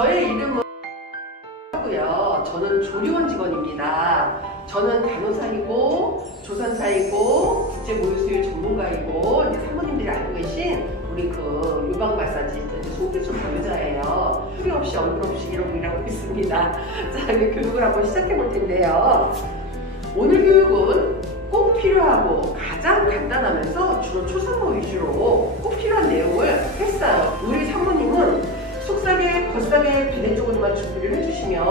저의 이름은 하고요. 저는 조리원 직원입니다. 저는 간호사이고 조산사이고 국제모유수유 전문가이고 이제 사모님들이 알고 계신 우리 그 유방 마사지 손기술 강좌예요. 소리 없이 얼굴 없이 이러고 일하고 있습니다. 자, 이 교육을 한번 시작해 볼 텐데요. 오늘 교육은 꼭 필요하고 가장 간단하면서 주로 초산모 위주로 꼭 필요한 내용을 했어요. 우리 사모님은 속삭에, 겉삭에, 배내 쪽으로만 준비를 해주시면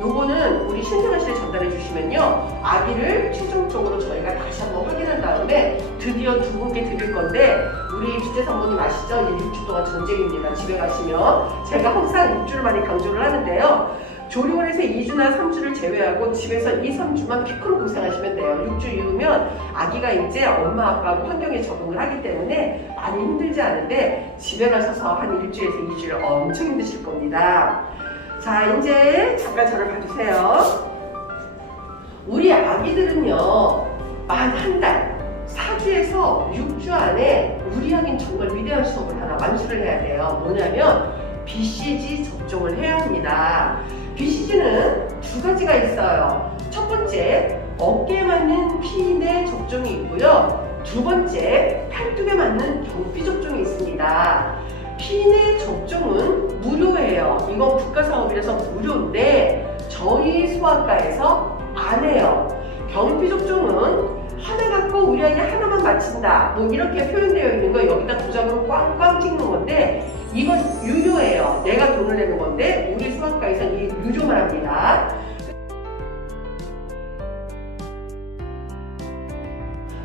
요거는 우리 신생아실에 전달해 주시면요 아기를 최종적으로 저희가 다시 한번 확인한 다음에 드디어 두 분께 드릴 건데 우리 둘째 사모님 아시죠? 6주 동안 전쟁입니다. 집에 가시면 제가 항상 6주를 많이 강조를 하는데요. 조리원에서 2주나 3주를 제외하고 집에서 2, 3주만 피크로 고생하시면 돼요. 6주 이후면 아기가 이제 엄마 아빠하고 환경에 적응을 하기 때문에 많이 힘들지 않은데 집에 가셔서 한 1주에서 2주를 엄청 힘드실 겁니다. 자, 이제 잠깐 저를 봐주세요. 우리 아기들은요 만 한 달 4주에서 6주 안에 우리 아기는 정말 위대한 수업을 하나 완수를 해야 돼요. 뭐냐면 BCG 접종을 해야 합니다. BCG는 두 가지가 있어요. 첫 번째, 어깨에 맞는 피내 접종이 있고요. 두 번째, 팔뚝에 맞는 경피 접종이 있습니다. 피내 접종은 무료예요. 이건 국가사업이라서 무료인데 저희 소아과에서 안 해요. 경피 접종은 하나 갖고 우리 아이 하나만 맞힌다 뭐 이렇게 표현되어 있는 거 여기다 도장으로 꽝꽝 찍는 건데 이건 유료예요. 내가 돈을 내는 건데 우리 소아과에서는 이 유료만 합니다.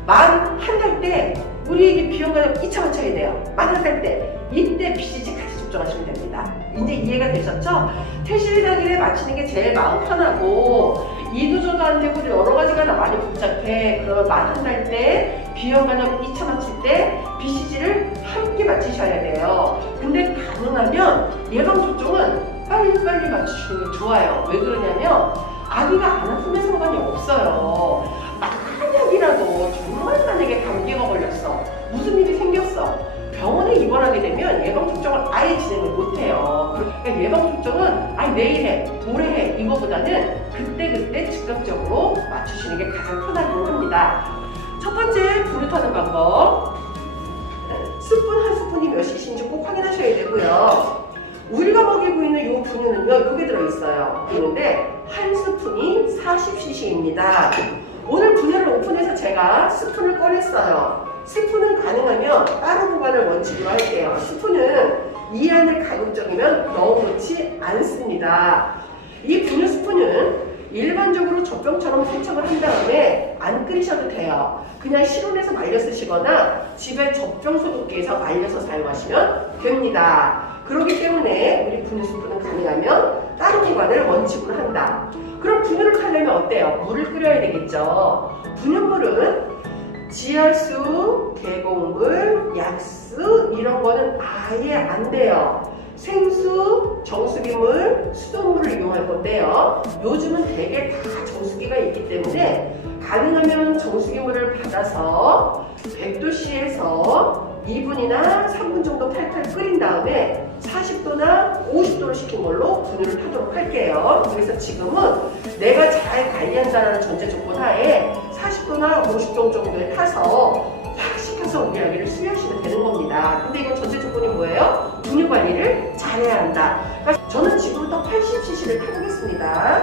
만 한 달 때 우리에게 비용을 2차 맞춰야 돼요. 만 한 달 때 이때 BCG 같이 접종하시면 됩니다. 이제 이해가 되셨죠? 퇴실 당일에 맞히는 게 제일 마음 편하고 이도저도 안 되고 여러 가지가 많이 복잡해. 그러면 만 한 달 때 비형간염 2차 맞힐 때 BCG를 함께 맞히셔야 돼요. 근데 가능하면 예방접종은 빨리빨리 맞추시는 게 좋아요. 왜 그러냐면 아기가 안 아프면 상관이 없어요. 만약이라도 정말 만약에 감기가 걸렸어. 무슨 일이 생겼어. 병원에 입원하게 되면 예방접종을 아예 진행을 못해요. 그러니까 예방접종은 내일 해, 모레 해 이거보다는 그때 즉각적으로 맞추시는 게 가장 편하기는 합니다. 첫 번째, 불을 타는 방법. 스푼 한 스푼이 몇 cc인지 꼭 확인하셔야 되고요. 우리가 먹이고 있는 이 분유는요, 요게 들어있어요. 그런데 한 스푼이 40cc입니다. 오늘 분유를 오픈해서 제가 스푼을 꺼냈어요. 스푼은 가능하면 따로 보관을 원칙으로 할게요. 스푼은 이 안을 가급적이면 넣어놓지 않습니다. 이 분유 스푼은 일반적으로 젖병처럼 세척을 한 다음에 안 끓이셔도 돼요. 그냥 실온에서 말려 쓰시거나 집에 젖병 소독기에서 말려서 사용하시면 됩니다. 그렇기 때문에 우리 분유 스푼은 가능하면 따로 보관을 원칙으로 한다. 그럼 분유를 하려면 어때요? 물을 끓여야 되겠죠. 분유물은 지하수, 계곡물, 약수 이런 거는 아예 안 돼요. 생수, 정수기물, 수돗물을 이용할 건데요. 요즘은 대개 다 정수기가 있기 때문에 가능하면 정수기물을 받아서 100도씨에서 2분이나 3분 정도 팔팔 끓인 다음에 40도나 50도로 식힌 걸로 분유를 타도록 할게요. 그래서 지금은 내가 잘 관리한다는 전제 조건 하에 40도나 50도 정도에 타서 딱 식혀서 우리 아기를 수유하시면 되는 겁니다. 근데 이건 전제 조건이 뭐예요? 분유 관리를 잘해야 한다. 그러니까 저는 지금부터 80cc를 타보겠습니다.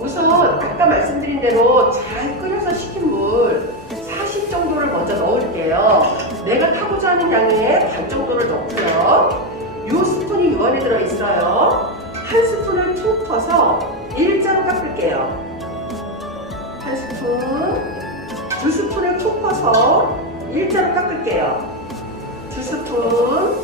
우선 아까 말씀드린 대로 잘 끓여서 식힌 물 40 정도를 먼저 넣을게요. 내가 타고자 하는 양의 반 정도를 넣고요. 이 스푼이 이 안에 들어있어요. 한 스푼을 툭 퍼서 일자로 깎을게요. 한 스푼, 두 스푼을 툭 퍼서 일자로 깎을게요. 두 스푼.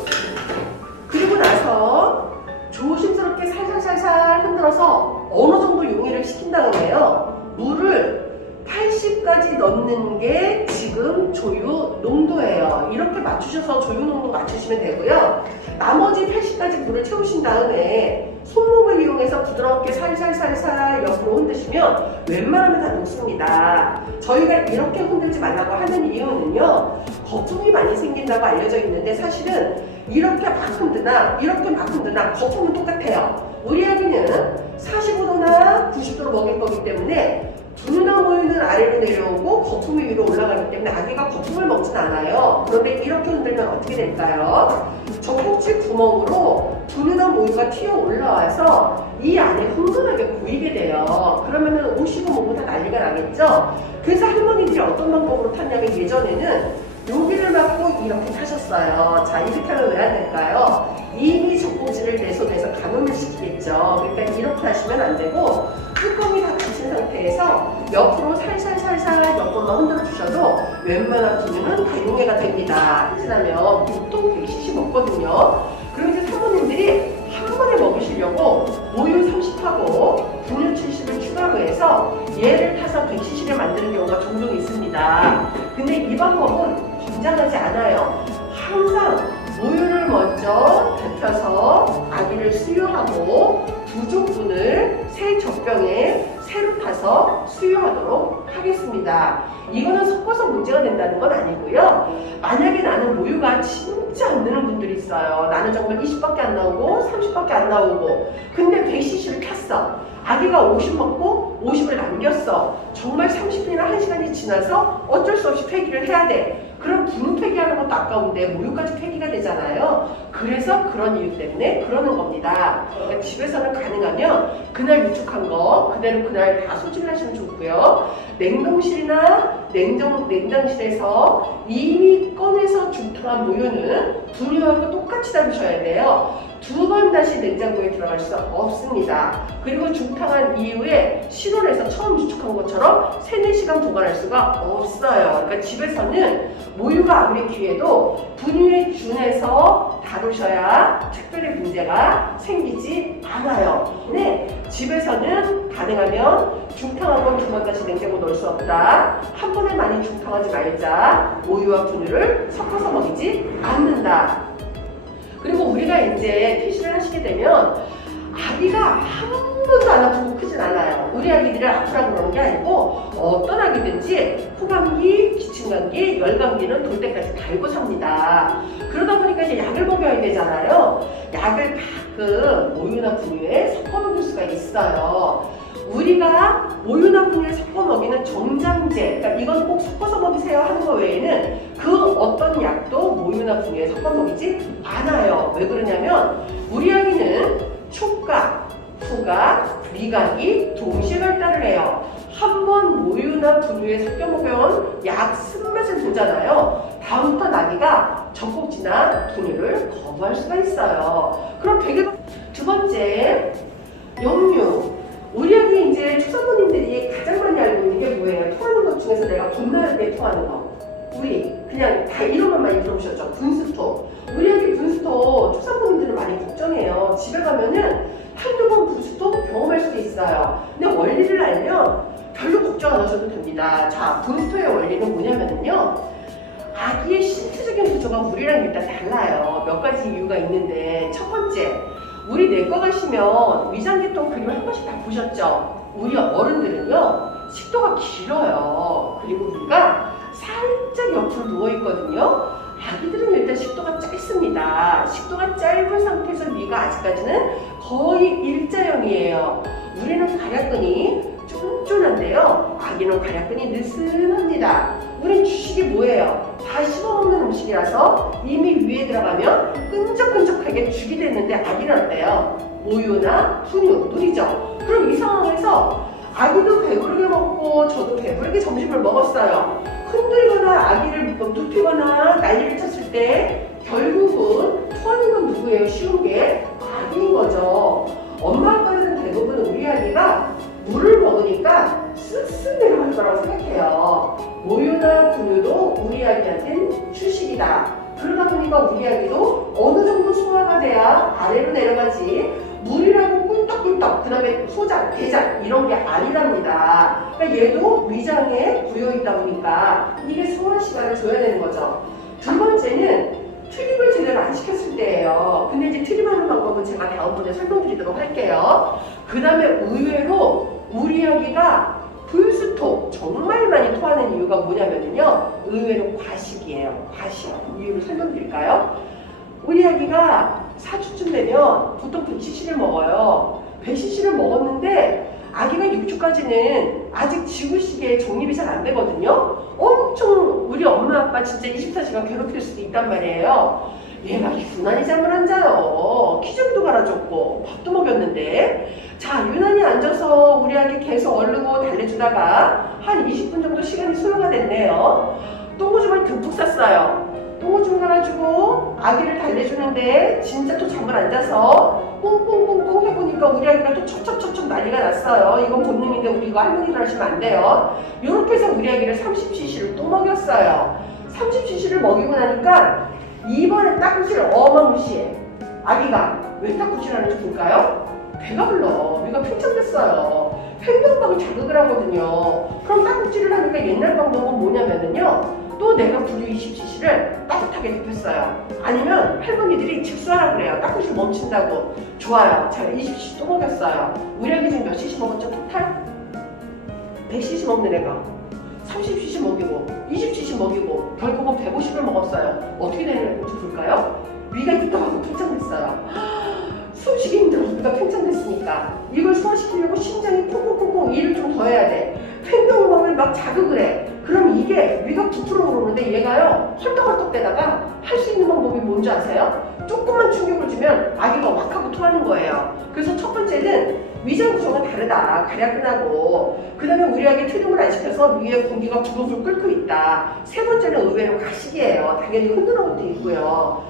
그리고 나서 조심스럽게 살살살살 흔들어서 어느 정도 용해를 시킨 다음에요. 물을 80까지 넣는 게 지금 조유 농도예요. 이렇게 맞추셔서 조유 농도 맞추시면 되고요. 나머지 80까지 물을 채우신 다음에 손목을 이용해서 부드럽게 살살살살 옆으로 흔드시면 웬만하면 다 녹습니다. 저희가 이렇게 흔들지 말라고 하는 이유는요, 거품이 많이 생긴다고 알려져 있는데 사실은 이렇게 막 흔드나 이렇게 막 흔드나 거품은 똑같아요. 우리 아기는 45도나 90도로 먹일 거기 때문에 두유나 모유는 아래로 내려오고 거품이 위로 올라가기 때문에 아기가 거품을 먹진 않아요. 그런데 이렇게 흔들면 어떻게 될까요? 저 꼭지 구멍으로 두유나 모유가 튀어 올라와서 이 안에 흥건하게 고이게 돼요. 그러면은 오시고 뭐고 다 난리가 나겠죠? 그래서 할머니들이 어떤 방법으로 탔냐면 예전에는 여기를 막고 이렇게 타셨어요. 자, 이렇게 하면 왜 안 될까요? 이미 젖꼭지를 내 손에서 감염을 시키겠죠. 그러니까 이렇게 하시면 안 되고 뚜껑이 다 닫힌 상태에서 옆으로 살살살살 몇 번만 흔들어 주셔도 웬만한 두유는 다 용해가 됩니다. 하시라면 보통 100cc 먹거든요. 그럼 이제 사모님들이 한 번에 먹으시려고 모유 30하고 분유 70을 추가로 해서 얘를 타서 100cc를 만드는 경우가 종종 있습니다. 근데 이 방법은 권장하지 않아요. 항상 모유를 먼저 데펴서 아기를 수유하고 부족분을 새 젖병에 새로 타서 수유하도록 하겠습니다. 이거는 섞어서 문제가 된다는 건 아니고요. 만약에 나는 모유가 진짜 안 느는 분들이 있어요. 나는 정말 20밖에 안 나오고 30밖에 안 나오고 근데 100cc를 탔어. 아기가 50 먹고 50을 남겼어. 정말 30분이나 1시간이 지나서 어쩔 수 없이 폐기를 해야 돼. 그럼 분유 폐기하는 것도 아까운데 모유까지 폐기가 되잖아요. 그래서 그런 이유 때문에 그러는 겁니다. 그러니까 집에서는 가능하면 그날 유축한 거 그대로 그날 다 소진하시면 좋고요. 냉동실이나 냉장실에서 이미 꺼내서 중탕한 모유는 분유하고 똑같이 다루셔야 돼요. 두 번 다시 냉장고에 들어갈 수 없습니다. 그리고 중탕한 이후에 실온에서 처음 유축한 것처럼 3-4시간 보관할 수가 없어요. 그러니까 집에서는 모유가 아무리 귀해도 분유에 준해서 다루셔야 특별히 문제가 생기지 않아요. 근데 집에서는 가능하면 중탕한 건 두 번 다시 냉장고 넣을 수 없다. 한 번에 많이 중탕하지 말자. 모유와 분유를 섞어서 먹이지 않는다. 그리고 우리가 이제 퇴실을 하시게 되면 아기가 한 번도 안 아프고 크진 않아요. 우리 아기들을 아프라고 그러는 게 아니고 어떤 아기든지 후감기, 기침감기, 열감기는 돌 때까지 달고 삽니다. 그러다 보니까 이제 약을 먹여야 되잖아요. 약을 가끔 모유나 분유에 섞어 먹일 수가 있어요. 우리가 모유나 분유에 섞어 먹이는 정장제, 그러니까 이건 꼭 섞어서 먹이세요 하는 거 외에는 그 어떤 약도 모유나 분유에 섞어 먹이지 않아요. 왜 그러냐면 우리 아기는 촉각, 후각, 미각이 동시에 발달을 해요. 한 번 모유나 분유에 섞여 먹여온 약 쓴맛을 보잖아요. 다음부터 아기가 젖꼭지나 분유를 거부할 수가 있어요. 그럼 두 번째, 역류. 우리 아기 이제 초산모님들이 가장 많이 알고 있는 게 뭐예요? 토하는 것 중에서 내가 겁나게 토하는 거. 우리 그냥 다 이름만 많이 들어보셨죠? 분수토. 우리 아기 분수토 초산모님들은 많이 걱정해요. 집에 가면은 한두 번 분수토 경험할 수도 있어요. 근데 원리를 알면 별로 걱정 안 하셔도 됩니다. 자, 분수토의 원리는 뭐냐면요. 아기의 신체적인 구조가 우리랑 일단 달라요. 몇 가지 이유가 있는데 첫 번째, 우리 내과 가시면 위장계통 그림 한 번씩 다 보셨죠? 우리 어른들은요 식도가 길어요. 그리고 우리가 살짝 옆으로 누워있거든요. 아기들은 일단 식도가 짧습니다. 식도가 짧은 상태에서 위가 아직까지는 거의 일자형이에요. 우리는 괄약근이 쫀쫀한데요. 아기는 괄약근이 느슨합니다. 우린 주식이 뭐예요? 다 씹어먹는 음식이라서 이미 위에 들어가면 끈적끈적하게 죽이 됐는데 아기는 어때요? 모유나 분유, 누리죠? 그럼 이 상황에서 아기도 배부르게 먹고 저도 배부르게 점심을 먹었어요. 흔들거나 아기를 눕히거나 난리를 쳤을 때 결국은 토하는 건 누구예요? 쉬운 게 아기인 거죠. 엄마 아빠들은 대부분 우리 아기가 물을 먹으니까 쓱쓱 내려갈 거라고 생각해요. 모유나 분유도 우리 아기한테는 휴식이다. 그러다 보니까 우리 아기도 어느 정도 소화가 돼야 아래로 내려가지 물이라고 꿀떡꿀떡 그 다음에 소장, 대장 이런 게 아니랍니다. 그러니까 얘도 위장에 부여있다 보니까 이게 소화 시간을 줘야 되는 거죠. 두 번째는 트림을 제대로 안 시켰을 때예요. 근데 이제 트림하는 방법은 제가 다음번에 설명드리도록 할게요. 그 다음에 의외로 우리 아기가 불스톡 정말 많이 토하는 이유가 뭐냐면요, 의외로 과식이에요. 과식. 이유를 설명드릴까요? 우리 아기가 4주쯤 되면 보통 100cc를 먹어요. 100cc를 먹었는데 아기가 6주까지는 아직 지구시계에 정립이 잘 안 되거든요. 엄청 우리 엄마 아빠 진짜 24시간 괴롭힐 수도 있단 말이에요. 얘가 유난히 잠을 안 자요. 키좀도 갈아줬고 밥도 먹였는데, 자, 유난히 앉아서 우리 아기 계속 얼르고 달래주다가 한 20분 정도 시간이 소요가 됐네요. 똥오줌을 듬뿍 쌌어요. 똥오줌 갈아주고 아기를 달래주는데 진짜 또 잠을 안 자서 뿡뿡뿡뿡 해보니까 우리 아기가 또 척척척척 난리가 났어요. 이건 본능인데 우리 이거 할머니들 하시면 안 돼요. 이렇게 해서 우리 아기를 30cc를 또 먹였어요. 30cc를 먹이고 나니까 이번에 딱구질을 어마무시해. 아기가 왜 딱구질 하는지 볼까요? 배가 불러. 위가 팽창됐어요. 횡격막을 자극을 하거든요. 그럼 딱구질을 하니까 옛날 방법은 뭐냐면요, 또 내가 분유 20cc를 따뜻하게 데폈어요. 아니면 할머니들이 직수하라고 그래요. 딱구질 멈춘다고. 좋아요. 제가 20cc 또 먹였어요. 우리 아기 지금 몇 cc 먹었죠? 토탈? 100cc 먹는 애가 30cc 먹이고 20cc 먹이고 결국은 150을 먹었어요. 어떻게 되는지 볼까요? 위가 이따가고 팽창됐어요. 숨쉬기 힘들어. 위가 팽창됐으니까 이걸 소화시키려고 심장이 콩콩콩콩 일을 좀 더 해야 돼. 횡격막을 막 자극을 해. 그럼 이게 위가 부풀어 오르는데 얘가요 헐떡헐떡대다가 할 수 있는 방법이 뭔지 아세요? 조금만 충격을 주면 아기가 왁 하고 토하는 거예요. 그래서 첫 번째는 위장 구성은 다르다. 가랴끈하고. 그 다음에 우리 아기 트림을 안 시켜서 위에 공기가 부글부글 끓고 있다. 세 번째는 의외로 가식이에요. 당연히 흔드는 것도 있고요.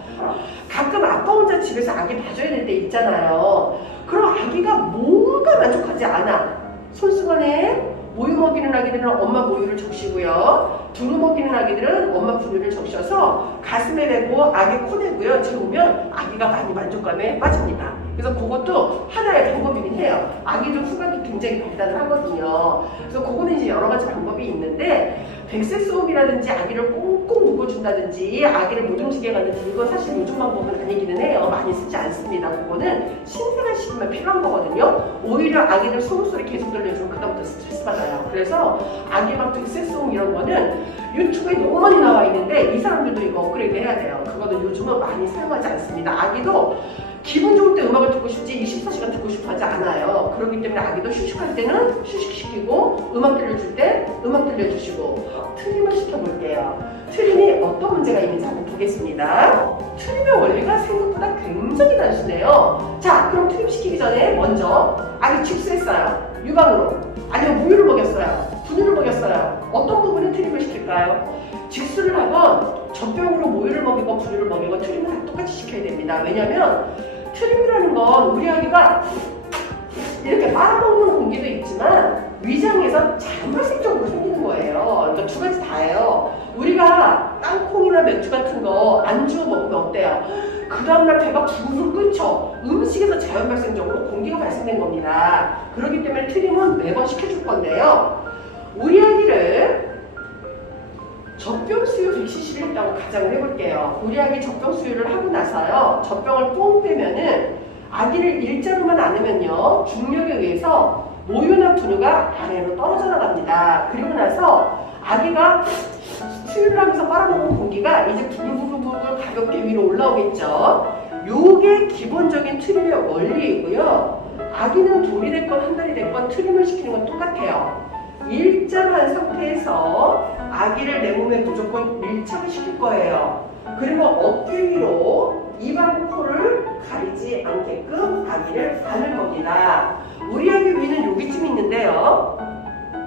가끔 아빠 혼자 집에서 아기 봐줘야 될 때 있잖아요. 그럼 아기가 뭔가 만족하지 않아. 손수건에 모유 먹이는 아기들은 엄마 모유를 적시고요. 두루 먹이는 아기들은 엄마 분유를 적셔서 가슴에 대고 아기 코 대고요. 재우면 아기가 많이 만족감에 빠집니다. 그래서 그것도 하나의 방법이긴 해요. 아기들 후각이 굉장히 발달을 하거든요. 그래서 그거는 이제 여러 가지 방법이 있는데, 백세 소음이라든지 아기를 꽁꽁 묶어준다든지 아기를 못 움직이게 하는지, 이건 사실 요즘 방법은 아니기는 해요. 많이 쓰지 않습니다. 그거는 신생아 시기만 필요한 거거든요. 오히려 아기들 소음소리 계속 들려주면 그다음부터 스트레스 받아요. 그래서 아기 막 백세 소음 이런 거는 유튜브에 너무 많이 나와 있는데 이 사람들도 이거 업그레이드 해야 돼요. 그거는 요즘은 많이 사용하지 않습니다. 아기도 기분 좋을 때 음악을 듣고 싶지 24시간 듣고 싶어 하지 않아요. 그렇기 때문에 아기도 휴식할 때는 휴식시키고 음악 들려줄 때 음악 들려주시고. 트림을 시켜볼게요. 트림이 어떤 문제가 있는지 한번 보겠습니다. 트림의 원리가 생각보다 굉장히 단순해요. 자, 그럼 트림 시키기 전에 먼저 아기 직수했어요. 유방으로. 아니면 무유를 먹였어요. 분유를 먹였어요. 어떤 부분에 트림을 시킬까요? 직수를 하건 젖병으로 모유를 먹이고 분유를 먹이고 트림을 다 똑같이 시켜야 됩니다. 왜냐면 트림이라는 건 우리 아기가 이렇게 빨아먹는 공기도 있지만 위장에서 자율발생적으로 생기는 거예요. 그러니까 두 가지 다예요. 우리가 땅콩이나 맥주 같은 거 안주 먹으면 어때요? 그 다음날 배가 부르르 끓죠. 음식에서 자연발생적으로 공기가 발생된 겁니다. 그렇기 때문에 트림은 매번 시켜줄 건데요. 우리 아기를 젖병 수유 100cc를 했다고 가정을 해볼게요. 우리 아기 젖병 수유를 하고 나서요, 젖병을 뽕 빼면은 아기를 일자로만 안으면요, 중력에 의해서 모유나 분유가 아래로 떨어져 나갑니다. 그리고 나서 아기가 수유를 하면서 빨아먹은 공기가 이제 부글부글 가볍게 위로 올라오겠죠. 요게 기본적인 트림의 원리이고요. 아기는 돌이 됐건 한 달이 됐건 트림을 시키는 건 똑같아요. 일자로 한 상태에서 아기를 내 몸에 무조건 밀착을 시킬 거예요. 그리고 어깨 위로 입하고 코를 가리지 않게끔 아기를 안을 겁니다. 우리 아기 위는 여기쯤 있는데요.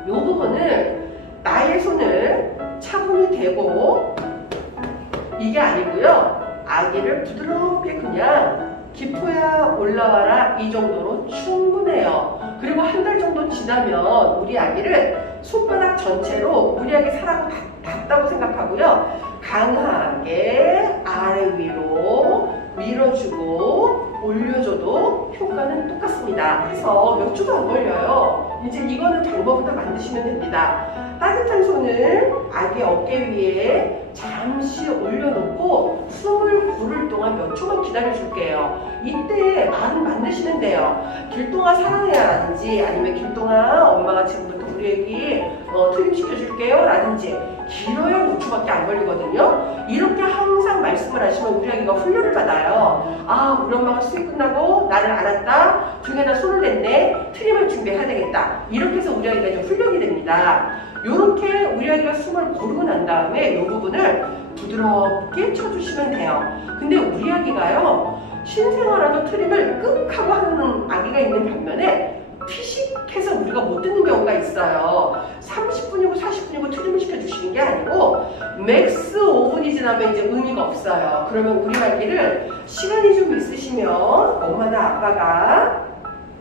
이 부분을 나의 손을 차분히 대고, 이게 아니고요. 아기를 부드럽게 그냥 기포야 올라와라, 이 정도로 충분해요. 그리고 한 달 정도 지나면 우리 아기를 손바닥 전체로 우리 아기 살하고 닿다고 생각하고요. 강하게 아래 위로 밀어주고 올려줘도 효과는 똑같습니다. 그래서 몇 주도 안 걸려요. 있고요. 이제 이거는 방법부터 만드시면 됩니다. 따뜻한 손을 아기 어깨 위에 잠시 올려놓고 숨을 고를 동안 몇 초만 기다려줄게요. 이때 말은 만드시면 돼요. 길동아 사랑해야 라든지 아니면 길동아 엄마가 지금부터 우리 애기 트림 시켜줄게요 라든지 길어야 5초밖에 안 걸리거든요. 이렇게 항상 말씀을 하시면 우리 아기가 훈련을 받아요. 아, 우리 엄마가 수육 끝나고 나를 알았다. 등에다 손을 댔네. 트림을 준비해야 되겠다. 이렇게 해서 우리 아기가 좀 훈련이 됩니다. 이렇게 우리 아기가 숨을 고르고 난 다음에 이 부분을 부드럽게 쳐주시면 돼요. 근데 우리 아기가요, 신생아라도 트림을 끙 하고 하는 아기가 있는 반면에 피식해서 우리가 못 듣는 경우가 있어요. 30분이고 40분이고 트림을 시켜주시는 게 아니고 맥스 5분이 지나면 이제 의미가 없어요. 그러면 우리 아기를 시간이 좀 있으시면 엄마나 아빠가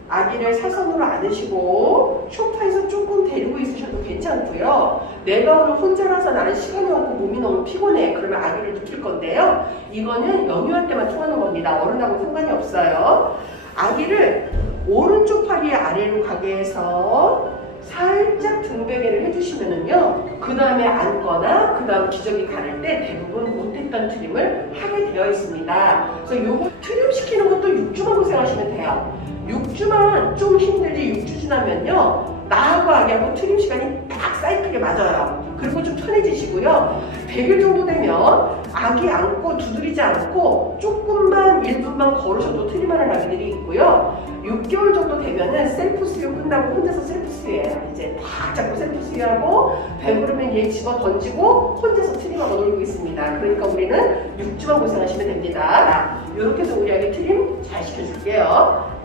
아기를 사선으로 안으시고 소파에서 조금 데리고 있으셔도 괜찮고요. 내가 오늘 혼자라서 나는 시간이 없고 몸이 너무 피곤해. 그러면 아기를 눕힐 건데요. 이거는 영유아 때만 통하는 겁니다. 어른하고 상관이 없어요. 아기를 오른쪽 팔이 아래로 가게 해서 살짝 등베개를 해주시면은요, 그 다음에 앉거나 그 다음 기저귀 가를 때 대부분 못했던 트림을 하게 되어 있습니다. 그래서 요거 트림 시키는 것도 6주만 고생하시면 돼요. 6주만 좀 힘들지 6주 지나면요, 나하고 아기하고 트림 시간이 딱 사이클에 맞아요. 그리고 좀 편해지시고요. 100일 정도 되면 아기 안고 두드리지 않고 조금만 1분만 걸으셔도 트림하는 아기들이 있고요. 6개월 정도 되면은 셀프 수유 끝나고 혼자서 셀프 수유해요. 이제 탁 잡고 셀프 수유하고 배부르면 얘 집어 던지고 혼자서 트림하고 놀고 있습니다. 그러니까 우리는 6주만 고생하시면 됩니다. 이렇게 해서 우리 아기 트림 잘 시켜줄게요.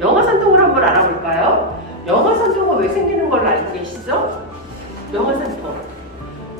영아산통을 한번 알아볼까요? 영아산통은 왜 생기는 걸로 알고 계시죠? 영아산통.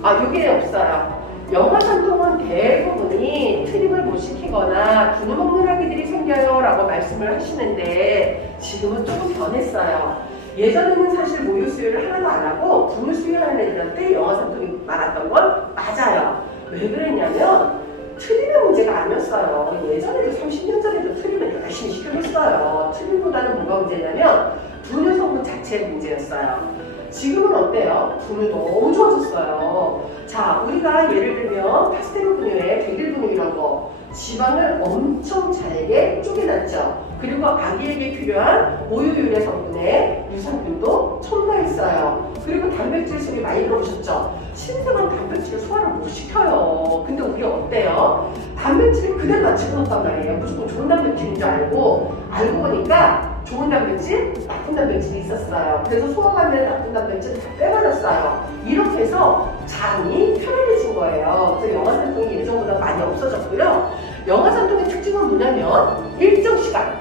여기에 없어요. 영아산통은 대부분이 트림을 못 시키거나 분유 먹는 아기들이 생겨요 라고 말씀을 하시는데 지금은 조금 변했어요. 예전에는 사실 모유 수유를 하나도 안 하고 분유 수유하는 애들한테 영아산통이 많았던 건 맞아요. 왜 그랬냐면 트림의 문제가 아니었어요. 예전에도 30년 전에도 트림을 열심히 시켜줬어요. 트림보다는 뭐가 문제냐면 분유 성분 자체의 문제였어요. 지금은 어때요? 분유 너무 좋아졌어요. 자, 우리가 예를 들면 파스텔 분유에 백일 분유 이런 거 지방을 엄청 잘게 쪼개놨죠. 그리고 아기에게 필요한 모유 유래 성분에 유산균도 첨가했어요. 그리고 단백질 소리 많이 들어보셨죠? 신생아는 단백질을 소화를 못 시켜요. 근데 우리 어때요? 단백질을 그대로 다 집어넣었단 말이에요. 무조건 좋은 단백질인 줄 알고 보니까 좋은 단백질, 나쁜 단백질이 있었어요. 그래서 소화가 안 되는 나쁜 단백질을 다 빼버렸어요. 이렇게 해서 장이 편안해진 거예요. 그래서 영아산통이 예전보다 많이 없어졌고요. 영아산통의 특징은 뭐냐면 일정 시간,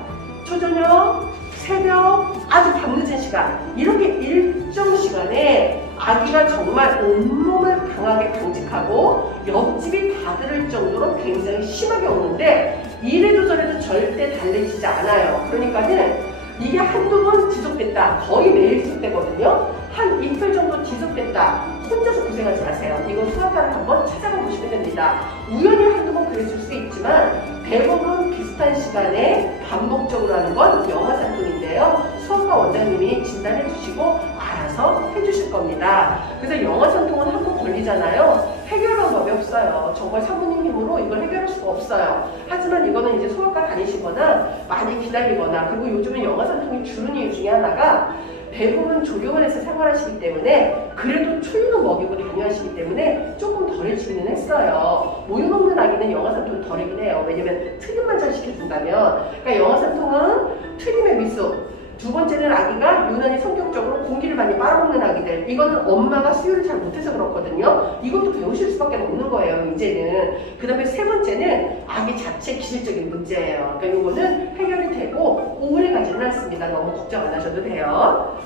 초저녁, 새벽, 아주 밤늦은 시간, 이렇게 일정 시간에 아기가 정말 온몸을 강하게 강직하고 옆집이 다 들을 정도로 굉장히 심하게 오는데 이래도 저래도 절대 달래지지 않아요. 그러니까는 이게 한두 번 지속됐다. 거의 매일 지속되거든요. 한 이틀 정도 지속됐다. 혼자서 고생하지 마세요. 이건 수학과를 한번 찾아가 보시면 됩니다. 우연히 한두 번 그랬을 수 있지만 대부분 비슷한 시간에 반복적으로 하는 건 영아산통인데요. 수학과 원장님이 진단해 주시고 알아서 해주실 겁니다. 그래서 영아산통은 한 번 걸리잖아요. 해결 방법이 없어요. 정말 사모님 힘으로 이걸 해결할 수가 없어요. 하지만 이거는 이제 소아과 다니시거나 많이 기다리거나, 그리고 요즘은 영아산통이 주는 이유 중에 하나가 대부분 조경을 해서 생활하시기 때문에 그래도 초유는 먹이고 다녀하시기 때문에 조금 덜해지기는 했어요. 모유 먹는 아기는 영아산통이 덜이긴 해요. 왜냐면 트림만 잘 시켜준다면. 그러니까 영아산통은 트림의 미수, 두 번째는 아기가 유난히 성격적으로 공기를 많이 빨아먹는 아기들, 이거는 엄마가 수유를 잘 못해서 그렇거든요. 이것도 배우실 수밖에 없는 거예요, 이제는. 그 다음에 세 번째는 아기 자체 기질적인 문제예요. 그러니까 이거는 해결이 되고 오래 가지는 않습니다. 너무 걱정 안 하셔도 돼요.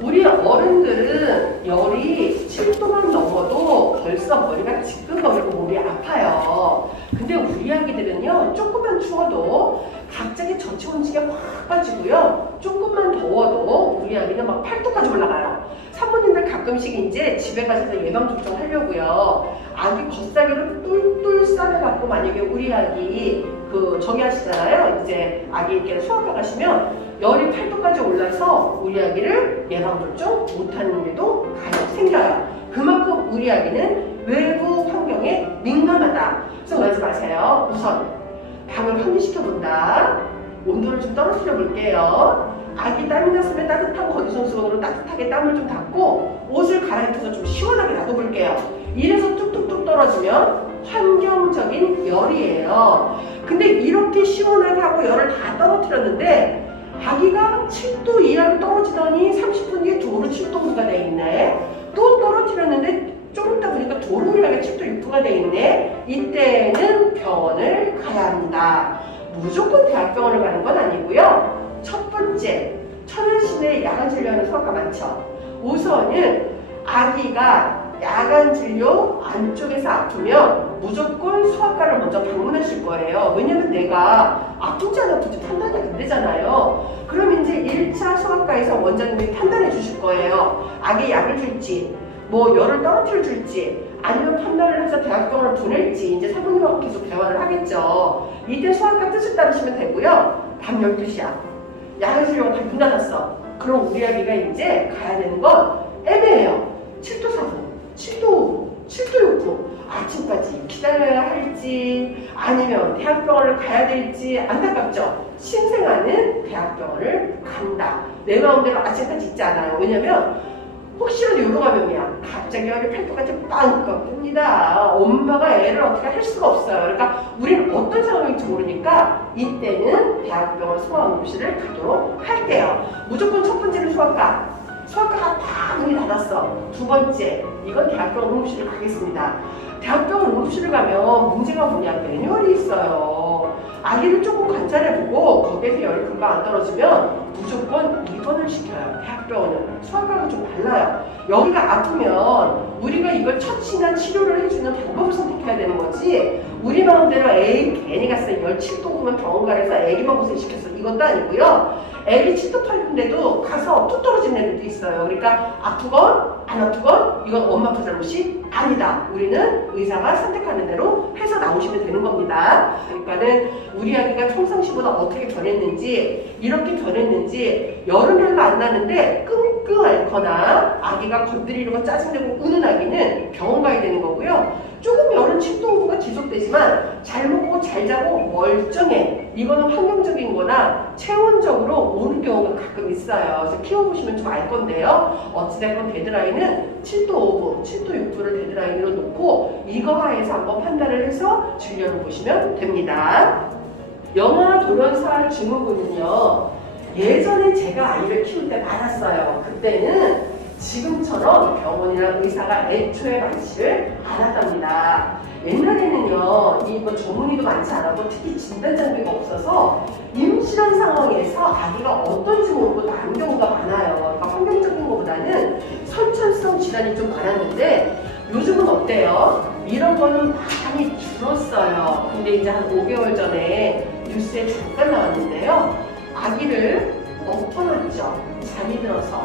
우리 어른들은 열이 7도만 넘어도 벌써 머리가 지끈거리고 몸이 아파요. 근데 우리 아기들은요, 조금만 추워도 갑자기 저체온증이 확 빠지고요, 조금만 더워도 우리 아기는 막 8도까지 올라가요. 사모님들 가끔씩 이제 집에 가셔서 예방접종 하려고요, 아기 겉사귀를 똘똘 싸매갖고 만약에 우리 아기 저기 하시잖아요. 이제 아기 이렇게 수학과 가시면 열이 8도까지 올라서 우리 아기를 예방접종 못하는 일도 간혹 생겨요. 그만큼 우리 아기는 외부 환경에 민감하다. 걱정하지 마세요. 우선 방을 환기시켜 본다. 온도를 좀 떨어뜨려 볼게요. 아기 땀이 났으면 따뜻한 건성 수건으로 따뜻하게 땀을 좀 닦고 옷을 갈아입혀서 좀 시원하게 놔둬볼게요. 이래서 뚝뚝뚝 떨어지면 환경적인 열이에요. 근데 이렇게 시원하게 하고 열을 다 떨어뜨렸는데 아기가 7도 이하로 떨어지더니 30분 뒤에 도로 7도가 돼 있네. 또 떨어뜨렸는데 좀 이따 보니까 도로 우리아기가 7도 6도가 돼 있네. 이때는 병원을 가야 합니다. 무조건 대학병원을 가는 건 아니고요. 첫 번째, 천안 시내에 야간 진료하는 소아과 많죠. 우선은 아기가 야간 진료 안쪽에서 아프면 무조건 소아과를 먼저 방문하실 거예요. 왜냐면 내가 아픈지 안 아픈지 판단이 안 되잖아요. 그럼 이제 1차 소아과에서 원장님이 판단해 주실 거예요. 아기 약을 줄지, 뭐 열을 떨어뜨려 줄지, 아니면 판단을 해서 대학병원을 보낼지 이제 사부님하고 계속 대화를 하겠죠. 이때 소아과 뜻을 따르시면 되고요. 밤 12시야. 야간 진료가 다 문 닫았어. 그럼 우리 아기가 이제 가야 되는 건 애매해요. 7도 4분, 7도 5분, 7도 6분. 아침까지 기다려야 할지 아니면 대학병원을 가야 될지 안타깝죠. 신생아는 대학병원을 간다. 내 마음대로 아침까지 있지 않아요. 왜냐면 혹시라도 요로감염이야. 갑자기 열이 8도까지 빵 뜹니다. 엄마가 애를 어떻게 할 수가 없어요. 그러니까 우리는 어떤 상황일지 모르니까 이때는 대학병원 소아응급실을 가도록 할게요. 무조건 첫 번째는 소아과. 소아과가 다 문이 닫았어. 두 번째, 이건 대학병원 응급실을 가겠습니다. 대학병원 응급실을 가면 문제가 뭐냐, 매뉴얼이 있어요. 아기를 조금 관찰해보고 거기에서 열이 금방 안 떨어지면 무조건 입원을 시켜요. 대학병원은 소아과가 좀 달라요. 여기가 아프면 우리가 이걸 처치나 치료를 해주는 방법을 선택해야 되는 거지, 우리 마음대로 에이 괜히 갔어, 열 7도면 병원 가서 애기만 고생시켰어, 이것도 아니고요. 애기 7도 8도인데도 가서 뚝 떨어진 애들도 있어요. 그러니까 아프건 안 아프건 이건 엄마 아빠 잘못이 아니다. 우리는 의사가 선택하는 대로 해서 나오시면 되는 겁니다. 그러니까는 우리 아기가 평상시보다 어떻게 변했는지, 이렇게 변했는지, 열은 별로 안 나는데 끙끙 앓거나 아기가 건드리는 거 짜증내고 우는 아기는 병원 가야 되는 거고요. 조금 열은 7도 5도가 지속되지만 잘 먹고 잘 자고 멀쩡해. 이거는 환경적인 거나 체온적으로 오는 경우가 가끔 있어요. 그래서 키워보시면 좀 알 건데요. 어찌됐건 데드라인은 7도 5도, 7도 6도를 데드라인으로 놓고 이거 하에서 한번 판단을 해서 진료를 보시면 됩니다. 영아 돌연사 증후군은요, 예전에 제가 아이를 키울 때 많았어요. 그때는 지금처럼 병원이나 의사가 애초에 완치를 안 한답니다. 옛날에는요, 이거 전문의도 많지 않았고 특히 진단 장비가 없어서 임실한 상황에서 아기가 어떤지 모르고 나는 경우가 많아요. 그러니까 환경적인 것보다는 선천성 질환이 좀 많았는데 요즘은 어때요? 이런 거는 많이 줄었어요. 근데 이제 한 5개월 전에 뉴스에 잠깐 나왔는데요. 아기를 엎어놨죠. 잠이 들어서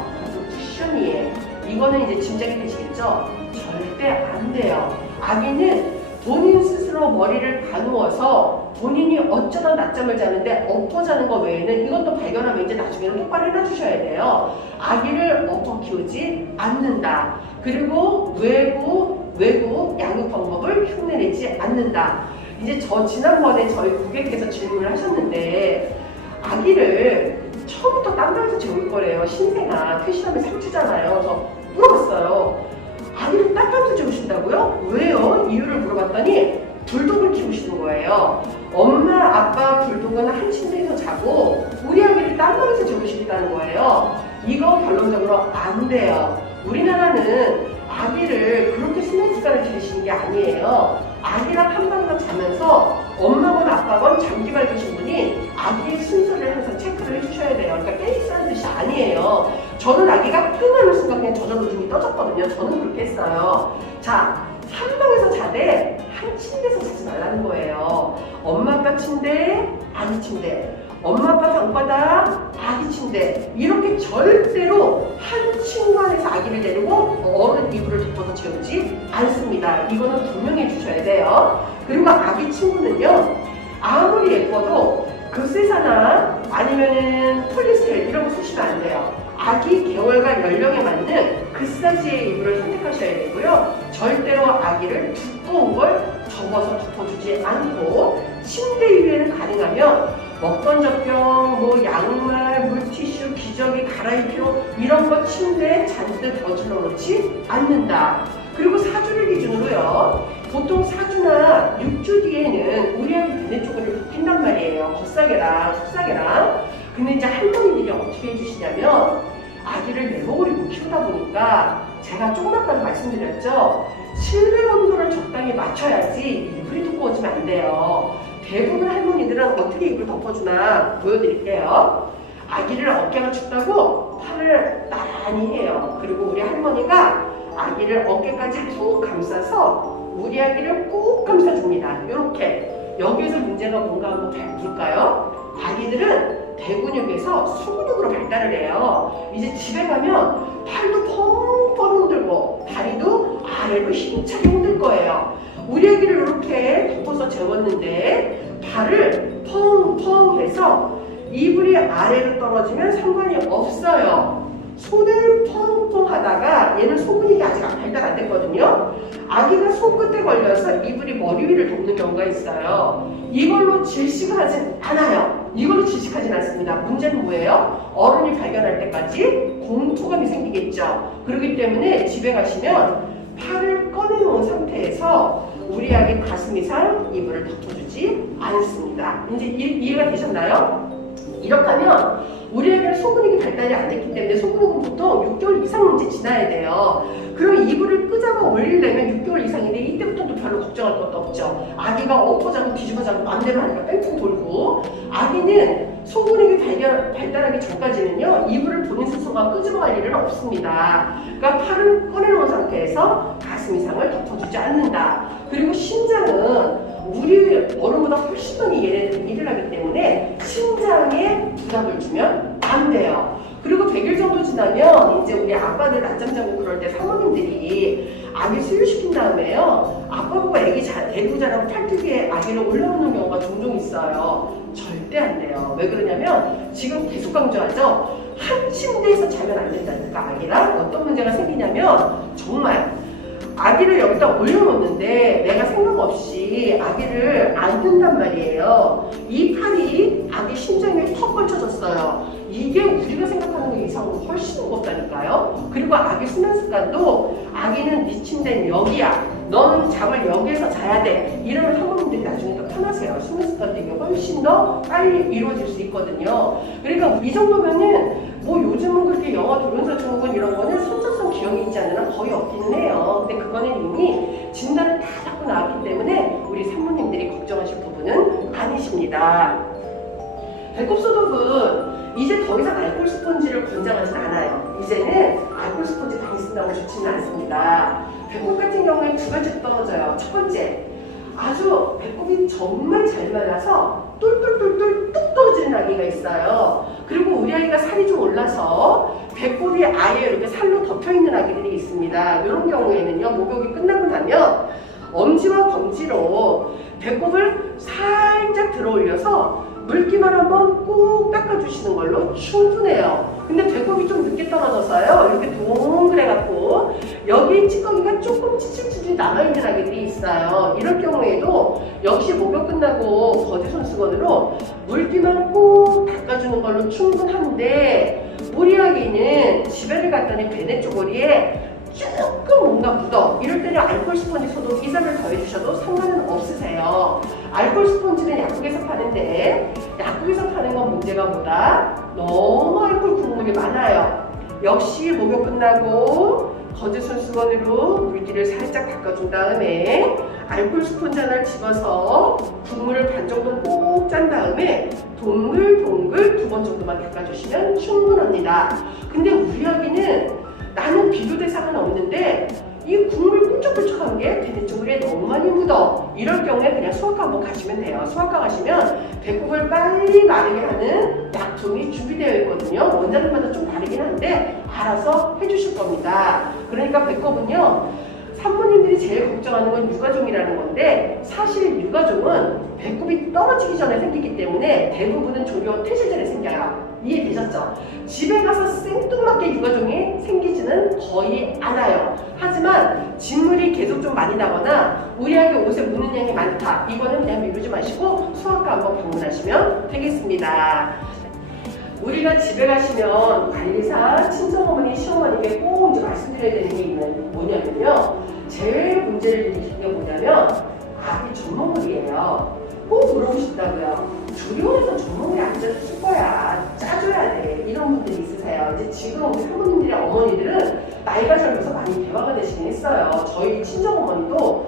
쿠션이에. 이거는 이제 짐작이 되시겠죠? 절대 안 돼요. 아기는 본인 스스로 머리를 가누어서 본인이 어쩌다 낮잠을 자는데 엎어 자는 거 외에는, 이것도 발견하면 이제 나중에는 똑바로 해놔주셔야 돼요. 아기를 엎어 키우지 않는다. 그리고 외부 양육 방법을 흉내내지 않는다. 이제 지난번에 저희 고객께서 질문을 하셨는데, 아기를 처음부터 딴방에서 재울 거래요. 신생아, 퇴실하면 3주잖아요. 그래서 물어봤어요. 아기를 딴방에서 재우신다고요? 왜요? 이유를 물어봤더니 불독을 키우시는 거예요. 엄마, 아빠, 불독은 한 침대에서 자고 우리 아기를 딴방에서 재우시겠다는 거예요. 이거 결론적으로 안 돼요. 우리나라는 아기를 그렇게 수면 습관을 들이시는 게 아니에요. 아기랑 한 방에서 자면서 엄마건 아빠건 장기 밝으신 분이 아기의 순서를 해서 체크를 해주셔야 돼요. 그러니까 깨있다는 뜻이 아니에요. 저는 아기가 끝나는 순간 그냥 저절로 눈이 떠졌거든요. 저는 그렇게 했어요. 자, 한 방에서 자되 한 침대에서 자지 말라는 거예요. 엄마 아빠 침대, 아기 침대, 엄마 아빠 방바닥, 아기 침대, 이렇게 절대로 한 침관에서 아기를 데리고 어른 이불을 덮어서 재우지 않습니다. 이거는 분명히 해주셔야 돼요. 그리고 아기 친구는요, 아무리 예뻐도 극세사나 아니면은 폴리스테릴 이런 거 쓰시면 안 돼요. 아기 개월과 연령에 맞는 그 사이즈의 이불을 선택하셔야 되고요. 절대로 아기를 두꺼운 걸 접어서 덮어주지 않고 침대 위에는 가능하면 먹던 젖병, 뭐 양말, 물티슈, 기저귀, 갈아입히로 이런 거 침대에 잔뜩 거질러 놓지 않는다. 그리고 사주를 기준으로요. 보통 4주나 6주 뒤에는 우리 아기 배내 쪽을 핀단 말이에요. 겉사계랑 속사계랑. 근데 이제 할머니들이 어떻게 해주시냐면 아기를 내복을 입고 키우다 보니까 제가 조금 아까 말씀드렸죠. 실내 온도를 적당히 맞춰야지 이불이 두꺼워지면 안 돼요. 대부분 할머니들은 어떻게 이불 덮어주나 보여드릴게요. 아기를 어깨가 춥다고 팔을 나란히 해요. 그리고 우리 할머니가 아기를 어깨까지 푹 감싸서 우리 아기를 꾹 감싸줍니다. 이렇게. 여기에서 문제가 뭔가 한번 볼까요? 아기들은 대근육에서 수근육으로 발달을 해요. 이제 집에 가면 팔도 펑펑 흔들고 다리도 아래로 힘차게 흔들 거예요. 우리 아기를 이렇게 덮어서 재웠는데 발을 펑펑 해서 이불이 아래로 떨어지면 상관이 없어요. 손을 펑펑 하다가 얘는 소근육이 아직 발달 안 됐거든요. 아기가 손끝에 걸려서 이불이 머리 위를 덮는 경우가 있어요. 이걸로 질식을 하진 않아요. 이걸로 질식하진 않습니다. 문제는 뭐예요? 어른이 발견할 때까지 공투감이 생기겠죠. 그렇기 때문에 집에 가시면 팔을 꺼내놓은 상태에서 우리 아기 가슴 이상 이불을 덮어주지 않습니다. 이제 이해가 되셨나요? 이렇게 하면 우리 아기는 소근육이 발달이 안 됐기 때문에 소근육은 보통 6개월 이상 이제 지나야 돼요. 그럼 이불을 끄잡아 올리려면 6개월 이상인데 이때부터도 별로 걱정할 것도 없죠. 아기가 엎어자고 뒤집어자고 마음대로 하니까 뺑뺑 돌고 아기는 소근육이 발달하기 전까지는요 이불을 본인 스스로가 끄집어갈 일은 없습니다. 그러니까 팔을 꺼내놓은 상태에서 가슴 이상을 덮어주지 않는다. 그리고 신장은 우리 어른보다 훨씬 더 얘네들은 일을 하기 때문에 신장에 부담을 주면 안 돼요. 그리고 100일 정도 지나면 이제 우리 아빠들 낮잠 자고 그럴 때 사모님들이 아기 수유시킨 다음에요. 아빠 보고 애기 데리고 자라고 팔뚝에 아기를 올라오는 경우가 종종 있어요. 절대 안 돼요. 왜 그러냐면 지금 계속 강조하죠. 한 침대에서 자면 안 된다니까 아기랑 어떤 문제가 생기냐면 정말 아기를 여기다 올려놓는데 내가 생각 없이 아기를 안 든단 말이에요. 이 팔이 아기 심장에 턱 걸쳐졌어요. 이게 우리가 생각하는 것 이상으로 훨씬 무겁다니까요. 그리고 아기 수면 습관도 아기는 네 침대는 여기야. 넌 잠을 여기에서 자야 돼. 이러면 사모님들이 나중에 더 편하세요. 수면 습관도 이게 훨씬 더 빨리 이루어질 수 있거든요. 그러니까 이 정도면은 뭐 요즘은 그렇게 영화 돌연사 증후군 이런 거는 선천성 기억이 있지 않으나 거의 없기는 해요. 근데 그거는 이미 진단을 다 받고 나왔기 때문에 우리 산모님들이 걱정하실 부분은 아니십니다. 배꼽 소독은 이제 더 이상 알코올 스펀지를 권장하진 않아요. 이제는 알코올 스펀지 많이 쓴다고 좋지는 않습니다. 배꼽 같은 경우에 두 가지 떨어져요. 첫 번째, 아주 배꼽이 정말 잘 말라서 똘똘똘똘 뚝 떨어지는 아기가 있어요. 그리고 우리 아이가 살이 좀 올라서 배꼽이 아예 이렇게 살로 덮여있는 아기들이 있습니다. 이런 경우에는요, 목욕이 끝나고 나면 엄지와 검지로 배꼽을 살짝 들어 올려서 물기만 한번 꾹 닦아주시는 걸로 충분해요. 근데 배꼽이 좀 늦게 떨어져서요. 이렇게 동그래갖고 여기 찌꺼기가 조금 찌질찌질 남아있는 아기들이 있어요. 이럴 경우에도 역시 목욕 끝나고 거즈 손수건으로 물기만 꾹 닦아주는 걸로 충분한데 우리 아기는 집에를 갔더니 배내 쪼고리에 조금 뭔가 묻어. 이럴 때는 알코올 스펀지 소독 2~3을 더해주셔도 상관은 없으세요. 알코올 스펀지는 약국에서 파는데 약국에서 파는 건 문제가 뭐다? 너무 알코올 국물이 많아요. 역시 목욕 끝나고 거즈 손수건으로 물기를 살짝 닦아준 다음에 알코올 스펀지 하나를 집어서 국물을 반 정도 꼭 짠 다음에 동글동글 2번 정도만 닦아주시면 충분합니다. 근데 우리 아기는 나는 비교 대상은 없는데 이 국물 끈적끈적한 게 배내 쪼그리에 너무 많이 묻어. 이럴 경우에 그냥 수학과 한번 가시면 돼요. 수학과 가시면 배꼽을 빨리 마르게 하는 약품이 준비되어 있거든요. 원장님마다 좀 다르긴 한데 알아서 해주실 겁니다. 그러니까 배꼽은요, 산모님들이 제일 걱정하는 건 유가종이라는 건데 사실 유가종은 배꼽이 떨어지기 전에 생기기 때문에 대부분은 조류 퇴실 전에 생겨요. 이해되셨죠? 집에 가서 생뚱맞게 육아종이 생기지는 거의 않아요. 하지만 진물이 계속 좀 많이 나거나 우리 아기 옷에 묻는 양이 많다. 이거는 그냥 미루지 마시고 소아과 한번 방문하시면 되겠습니다. 우리가 집에 가시면 관리사, 친정어머니, 시어머니에게 꼭 이제 말씀드려야 되는 게 뭐냐면요. 제일 문제를 일으키는 게 뭐냐면 아기 전문물이에요. 꼭 물어보신다고요. 조리원에서 전문물이 안 짜줄 거야. 짜줘야 돼. 이런 분들이 있으세요. 이제 지금 우리 사모님들이 어머니들은 나이가 젊어서 많이 대화가 되시긴 했어요. 저희 친정어머니도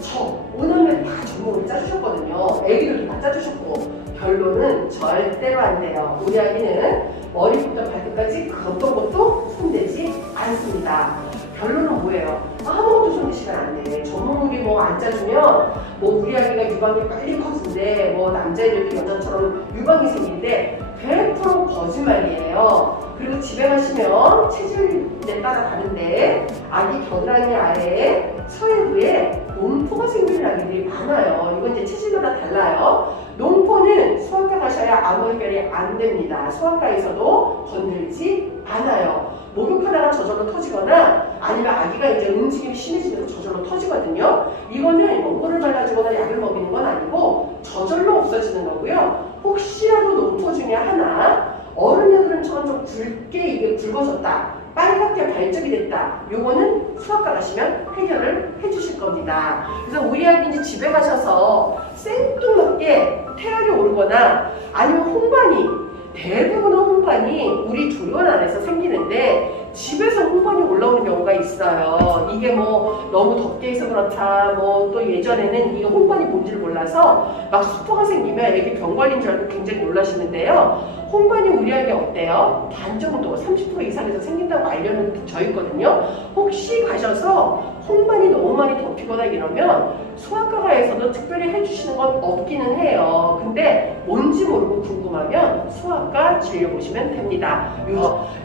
저 오남매 다 전문물을 짜주셨거든요. 애기들도 다 짜주셨고 결론은 절대로 안 돼요. 우리 아기는 머리부터 발끝까지 그 어떤 것도 손대지 않습니다. 결론은 뭐예요? 아무것도 손대시면 안 돼. 전문물이 뭐 안 짜주면 뭐 우리 아기가 유방이 빨리 커진대, 뭐 남자애들 이렇게 여자처럼 유방이 생긴대. 100% 거짓말이에요. 그리고 집에 가시면 체질에 따라 다른데 아기 겨드랑이 아래에 서해부에 농포가 생기는 아기들이 많아요. 이건 이제 체질마다 달라요. 농포는 소아과 가셔야 아무 해결이 안 됩니다. 소아과에서도 건들지 않아요. 목욕하다가 저절로 터지거나 아니면 아기가 이제 움직임이 심해지면서 저절로 터지거든요. 이거는 연고를 발라주거나 약을 먹이는 건 아니고 저절로 없어지는 거고요. 혹시라도 농포 중에 하나 어른애들은처럼 좀 붉게 이게 붉어졌다, 빨갛게 발적이 됐다. 요거는 소아과 가시면 해결을 해주실 겁니다. 그래서 우리 아기 이제 집에 가셔서 생뚱맞게 태열이 오르거나 아니면 홍반이, 대부분의 홍반이 우리 조리원 안에서 생기는데 집에서 홍반이 올라오는 경우가 있어요. 이게 뭐 너무 덥게 해서 그렇다, 뭐 또 예전에는 이게 홍반이 뭔지를 몰라서 막 수포가 생기면 애기 병 걸린 줄 알고 굉장히 놀라시는데요. 홍반이 우리 아기 어때요? 반 정도, 30% 이상에서 생긴다고 알려져 있거든요. 혹시 가셔서 홍반이 너무 많이 덮이거나 이러면 소아과에서도 특별히 해주시는 건 없기는 해요. 근데 뭔지 모르고 궁금하면 소아과 진료 보시면 됩니다.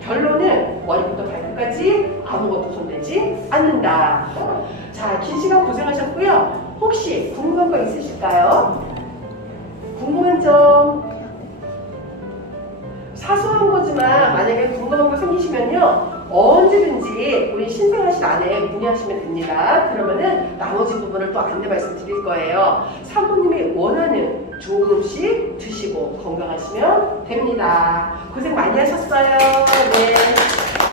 결론은 머리부터 발끝까지 아무것도 손대지 않는다. 자, 긴 시간 고생하셨고요. 혹시 궁금한 거 있으실까요? 궁금한 점, 사소한 거지만 만약에 궁금한 거 생기시면요 언제든지 우리 신생아실 안에 문의하시면 됩니다. 그러면은 나머지 부분을 또 안내 말씀드릴 거예요. 사모님이 원하는 좋은 음식 드시고 건강하시면 됩니다. 고생 많이 하셨어요. 네.